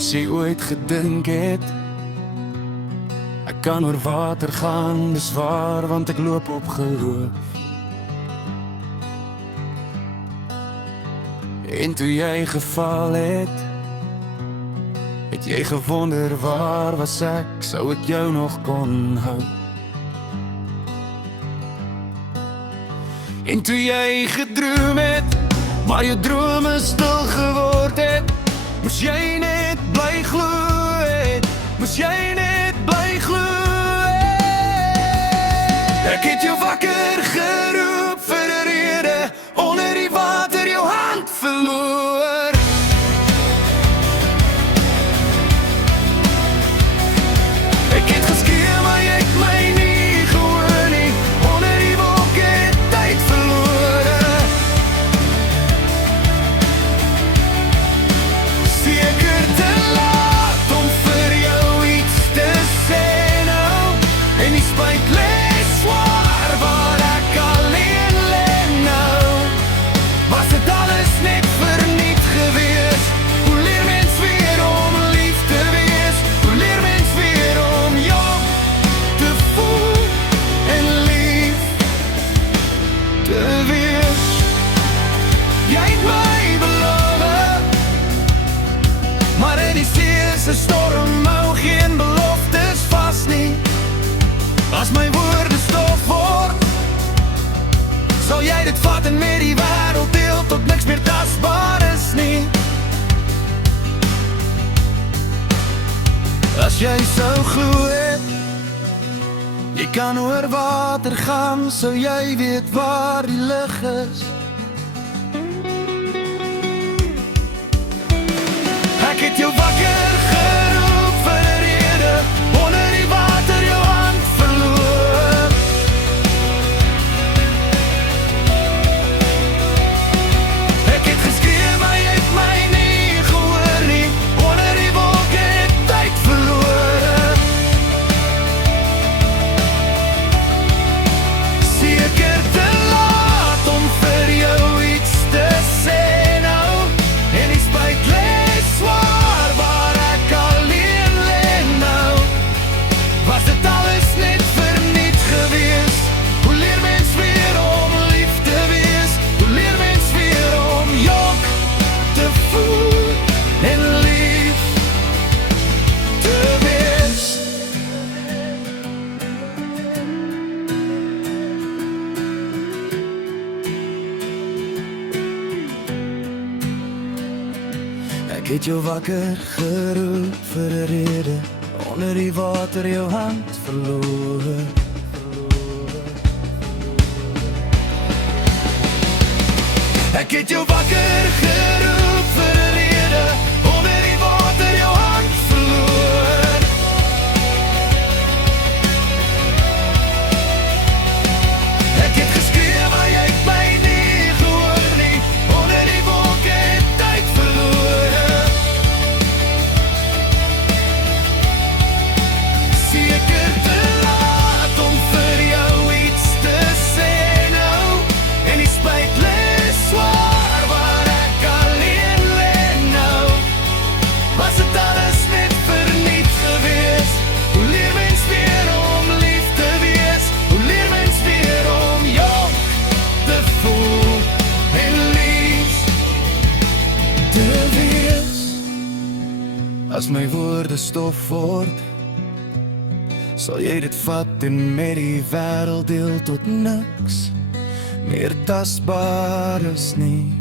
As jy ooit gedink het ek kan oor water gaan, dis waar, want ek loop op geloof. En toe jy geval het jy gewonder waar was ek, sou ek jou nog kon hou. En toe jy gedroom het, maar jou drome stil geword het, moes jy net bly glo het, moes jy net bly glo het. Ek het jou wakker geroep vir 'n rede, onder die water jou hand verloor. Ek het geskree, maar jy het my nie gehoor nie, onder die wolke het tyd verlore. Seker te laat om vir jou iets te sê nou, en die spyt lê swaar waar ek alleen lê nou. Was dit alles net verniet gewees? Hoe leer mens weer om lief te wees? Hoe leer mens weer om jong te voel en lief te wees? Jy het my beloof, maar in die see is 'n storm, hou geen beloftes vas nie. As my woorde stof word, sal jy dit vat en met die wêreld deel tot niks meer tasbaar is nie. As jy sou glo het jy kan oor water gaan, sou jy weet waar die lig is. Ek het jou wakker geroep vir 'n rede, onder die water jou hand verloor. Ek het geskree, maar jy het my nie gehoor nie, onder die wolke het tyd verlore. Seker te laat om vir jou iets te sê nou, en die spyt lê swaar waar ek alleen lê nou. Was dit alles net verniet gewees? Hoe leer mens weer om lief te wees? Hoe leer mens weer om jong te voel en lief te wees? Ek het jou wakker geroep vir 'n rede, onder die water jou hand verloor. Ek het jou wakker geroep vir 'n rede, onder die water jou hand verloor. Ek het geskree, maar jy het my nie gehoor nie, onder die wolke het tyd verlore. Seker te laat om vir jou iets te sê nou, en die spyt lê swaar waar ek alleen lê nou. Was dit alles net verniet gewees? Hoe leer mens weer om lief te wees? Hoe leer mens weer om jong te voel en lief te wees? As my woorde stof word, sal jy dit vat en met die wêreld deel tot niks meer tasbaar is nie.